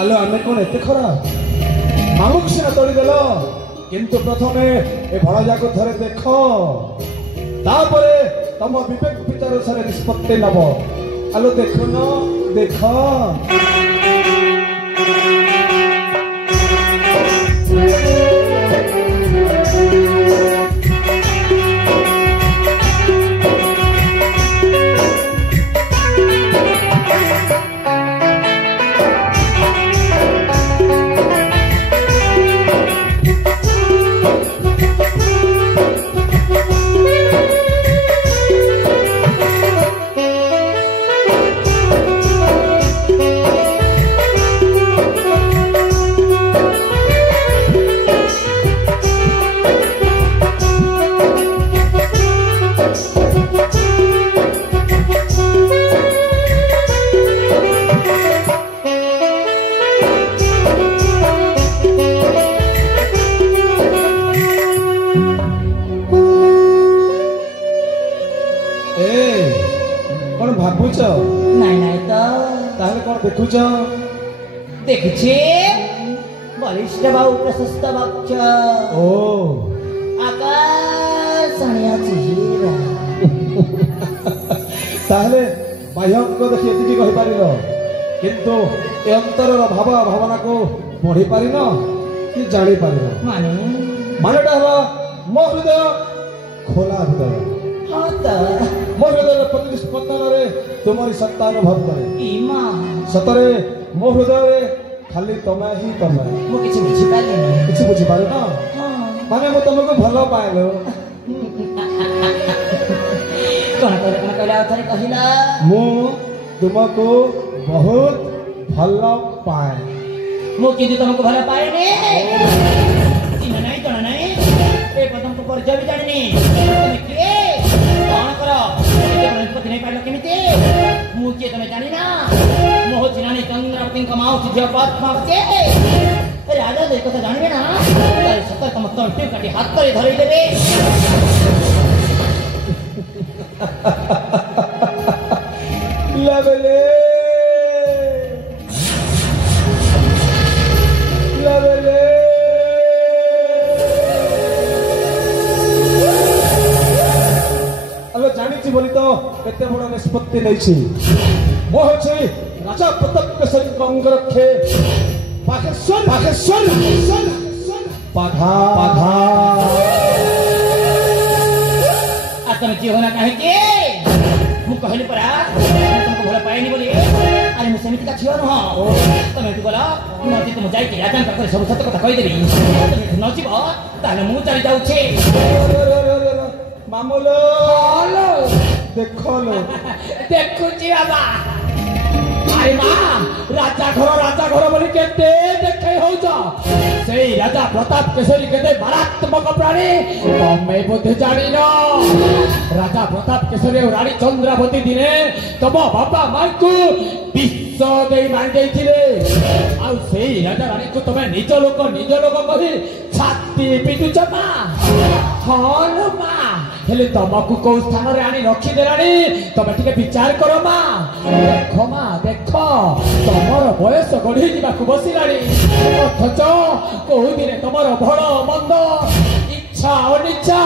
आलो आमे कौन एते खराब मामुक सिना तोड़ी देल किंतु प्रथमे ए भड़ा जाको थरे देख तापरे तम विवेक विचार सारे निष्पत्ति नब आलो देखो न देख देखुच देखुचे बलिष्ठ बाहु प्रशस्त वक्ष ओ आकाशणीय चेहरा ताहले बाह्यंग देखि एतिकी कहि पारिलो किंतु ए अंतरर भाव भावना को पढ़ी पारिनो कि जानि पारिनो माने मानेटा हवा मो हृदय खोला हृदय हां त मो हृदय प्रतिस्पंदन रे तुम्हारी सत्ता अनुभव करे इमा सतरे मो हृदय रे खाली तमे ही तमे मो किछि बुझि पाले न किछि बुझि पाले ना माने मो तुमको भलो पाएलो कोन कहला थरे कहिला मो तुमको बहुत भलो पाए मो किछि तुमको भलो पाए रे इन नहीं तो नहीं ए पदम को परिचय भी जानिनी तुम के कोन करो गणपति नहीं पाइलो केमिते मु के तमे जानि ना मोह चिनानी कंद्रावती कमाओ जे पद्मा के राजा दे कथा जानिबे ना तारे सतर तम तंटे काटी हाथ करे धरै देबे लबले लबले अलो जानिछि बोली तो केते बड़ निष्पत्ति नैछि मो होछि राजा प्रताप केसरी अंग रखे पाखेश्वर पाघा पाघा आतम जीवना काहे के मु कहली परा तुमको भला पाइनी बोली अरे मु समिति का छियो न तमे तू बोला नदी तुम जाई के राजा का सब सत्य कथा कहि देबी तमे न जीव ताले मु चली जाउ छे मामूलो हेलो देखो लो देखु जी बाबा अरे मां राजा घर बोली केते देखे हो जा सेई राजा प्रताप केसरी केते मारात्मक प्राणी तमे बोधे जानी न राजा प्रताप केसरी और रानी चंद्रावती दिने तम बाबा मां को विश्व दे मान जाइथिले आ सेई राजा रानी को तमे निज लोक कहि छाती पिटु चमा हाल मां हेले तमको को स्थान रे आनी रखी देलानी तमे ठीक विचार करो मां देखो तमर बयस गढ़ी जीवाकू बसिलानी अथच कोउ दिने तमर भल मंद इच्छा अनिच्छा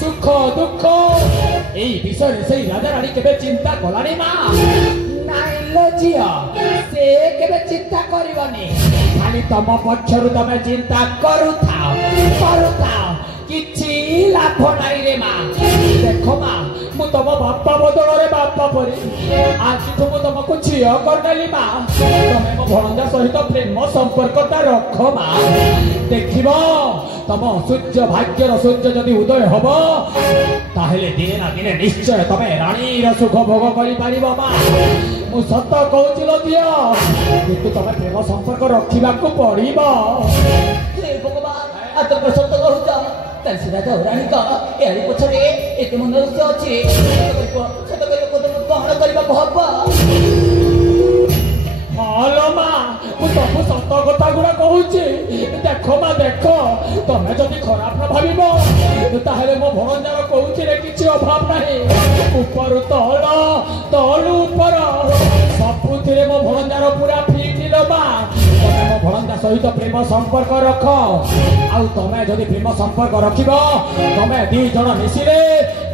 सुख दुख एई विषय से राजा रानी केबे चिंता कलानी मां नाइलो जिया से केबे चिंता करिवनी खाली तम पक्षरु तमे चिंता करुथाओ किछि लाभ नाही रे मां देखो मां मु तम बापा बदल रे बापा परी आज तुम तुमको झियो करदेली मां तमे मो भणजा सहित प्रेम संपर्कता रख मां देखिबो तम सूर्य भाग्यर सूर्य जदि उदय हबो ताहेले दिने ना दिने निश्चय तमे रानी रा सुख भोग करि पारिबो मां मु सत कहउछि लो दियो किंतु तमे प्रेम संपर्क रखिबा को पड़िबो हे भगवान आ तो सत कहउछ तलसी राजा रानी का एरी पछरे एते मनुष्य अछि सत करिबो को कहां करिबा कहबा हालो मां मु तो ସବୁ ସତ କଥା ଗୁଡା କହୁଛି। ଦେଖ ମା ଦେଖ, ତମେ ଯଦି ଖରାପ ନ ଭାବିବ ତାହେଲେ ମୋ ଭଣଜାର କହୁଛିରେ କିଛି ଅଭାବ ନାହିଁ। ଉପରୁ ତଳ, ତଳୁ ଉପର, ସବୁଥିରେ ମୋ ଭଣଜାର ପୁରା ଫିଟ୍ ଲୋ ମା। ତମେ ମୋ ଭଣଜା ସହିତ ପ୍ରେମ ସମ୍ପର୍କ ରଖ। ଆଉ ତମେ ଯଦି ପ୍ରେମ ସମ୍ପର୍କ ରଖିବ, ତମେ ଦି ଜଣ ମିଶିଲେ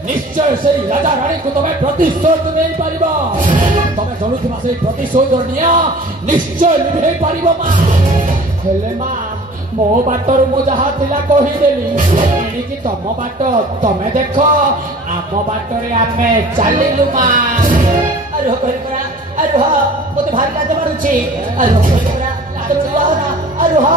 ନିଶ୍ଚୟ ସେଇ ରାଜା ରାଣୀକୁ ତମେ ପ୍ରତିଶୋଧ ନେଇପାରିବ। ତମେ ଜଣୁଥିବା ସେଇ ପ୍ରତିଶୋଧ ନିଆ ନିଶ୍ଚୟ ଲିଭେଇ ପାରିବ ମା। ହେଲେ ମା, ମୋ ବାଟରୁ ମୁଁ ଯାହା ଥିଲା କହିଦେଲି, ଏଣିକି ତମ ବାଟ ତମେ ଦେଖ, ଆମ ବାଟରେ ଆମେ ଚାଲିଲୁ ମା। ରୁହ କରିପରା, ରୁହ, ମୋତେ ଭାରି ଲାଜ ମାଡୁଛି। ରୁହ କରିପରା, ରୁହ।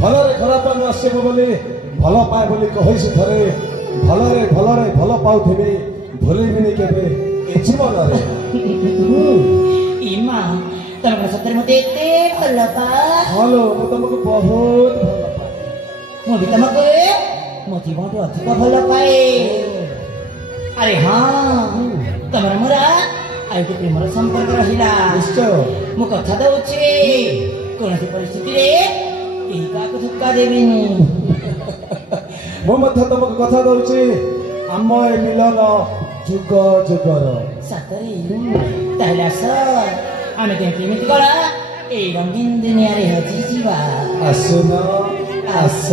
ଭଲରେ ଖରାପ ନ ଆସିବ ବୋଲି ଭଲ ପାଏ ବୋଲି କହିଛି ଥରେ। ଭଲରେ ଭଲରେ ଭଲ ପାଉଥିବି, ଭୁଲିବିନି କେବେ ଏ ଜୀବନରେ। ଇମା, ତମେ କଣ ସତରେ ମତେ ଏତେ ଭଲ ପାଅ? ହଲୋ, ମୁଁ ତମକୁ ବହୁତ ଭଲ ପାଏ। ମୁଁ ବି ତମକୁ ମୋ ଜୀବନଠୁ ଅଧିକ ଭଲ ପାଏ। ଆରେ ହଁ, ତମର ମୋର ଆଉ ଗୋଟେ ପ୍ରେମର ସମ୍ପର୍କ ରହିଲା। ନିଶ୍ଚୟ। ମୁଁ କଥା ଦଉଛି, କୌଣସି ପରିସ୍ଥିତିରେ କେହି କାହାକୁ ଧୋକା ଦେବିନି। ମୁଁ ମଧ୍ୟ ତମକୁ କଥା ଦଉଛି, ଆମ ଏ ମିଳନ ଯୁଗ ଯୁଗର। ସତରେ? ତାହେଲେ ଆସ, ଆମେ କେମିତି କଣ ଏଇ ରଙ୍ଗୀନ ଦୁନିଆରେ ହଜିଯିବା। ଆସୁନ, ଆସ।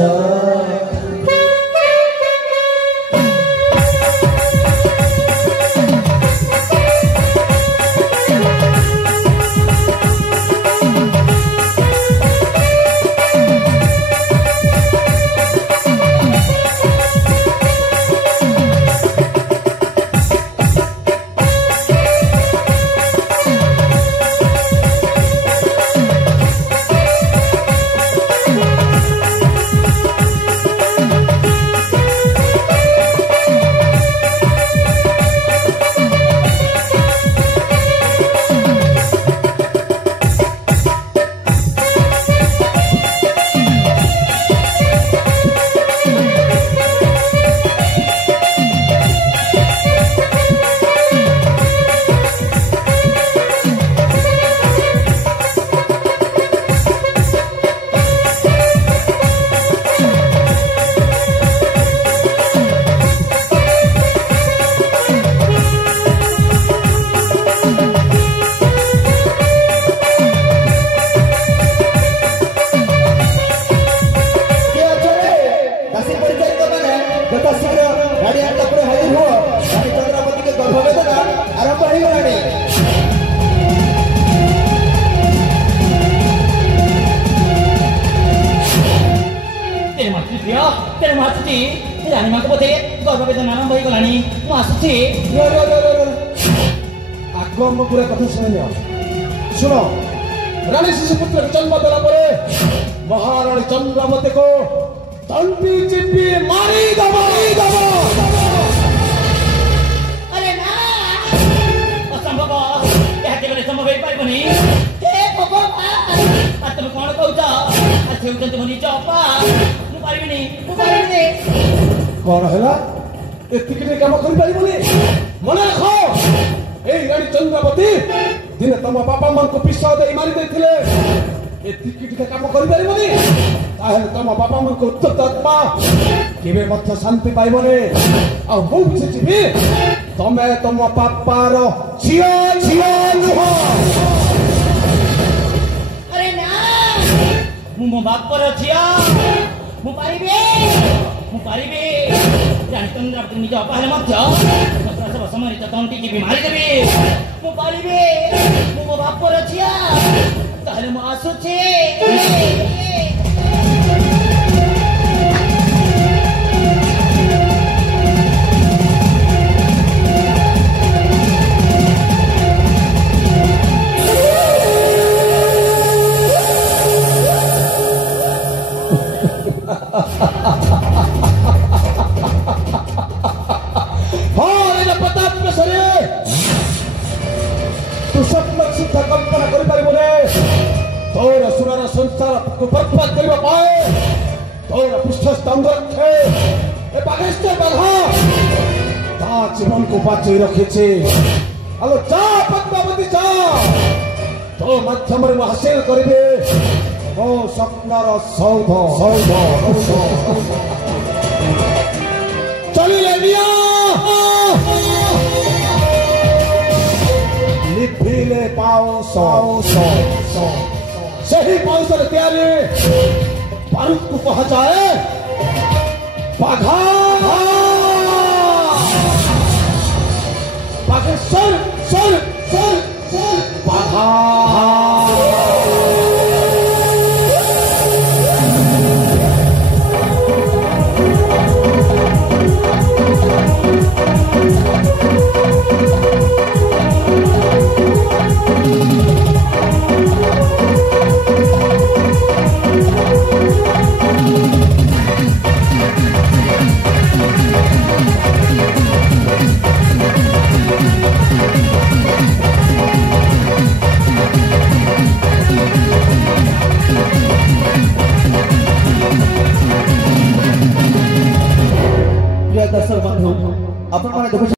ରାଣୀମାଙ୍କ ବୋଧେ ଗର୍ଭବେଦନା ଆରମ୍ଭ ହୋଇଗଲାଣି। ମୁଁ ଆସୁଛି। ଆଗ ଆମ ପୁରା କଥା ଶୁଣିନିଅ। ଶୁଣ, ରାଣୀ ଶିଶୁପୁତ୍ରକୁ ଜନ୍ମ ଦେଲା ପରେ ମହାରାଣୀ ଚନ୍ଦ୍ରାବତୀକୁ ତଣ୍ଟି ଚିପି ମାରିଦବ। ଆରେ ନା, ଅସମ୍ଭବ। ଏହା କେବେ ସମ୍ଭବ ହେଇପାରିବନି। ତମେ କଣ କହୁଛ? ସେ ହେଉଛନ୍ତି ମୋ ନିଜ ଅପା। ମୁଁ ପାରିବିନି। କଣ ହେଲା? ଏତିକି କାମ କରିପାରିବନି? ମନେ ରଖ, ଏଇ ରାଣୀ ଚନ୍ଦ୍ରାବତୀ ଦିନେ ତମ ବାପା ମାନଙ୍କୁ ବିଷ ଦେଇ ମାରି ଦେଇଥିଲେ। ଏତିକି ଟିକେ କାମ କରିପାରିବନି? ତାହେଲେ ତମ ବାପା ମାନଙ୍କୁ ଉତ୍ତର ଆତ୍ମା କେବେ ମଧ୍ୟ ଶାନ୍ତି ପାଇବନି। ଆଉ ମୁଁ ବୁଝିଯିବି ତମେ ତମ ବାପାର ଝିଅ ନୁହଁ। मो बापर झिया मु पारिबे जानचंद्र निज अपारे मध्य प्रसव समय तंटी की मारी देबी मु पारिबे मो बापर झिया ताले मु आसुछे तू स्वप्न सुद्धा कल्पना करिपारे तोर सुरार संसार को बर्बाद करबा पाए तोर पृष्ठस्थ अंग रखे ए बागेश्वर बाधा ता जीवन को बाँची रखिछे आलो जा पद्मावती जा तो माध्यम रे हासिल करिबे मो स्वप्नर सौध चलिले निया लिपिले पाउस सही पाउस तैयारी बारूद को पहुंचाए बाघा बागेश्वर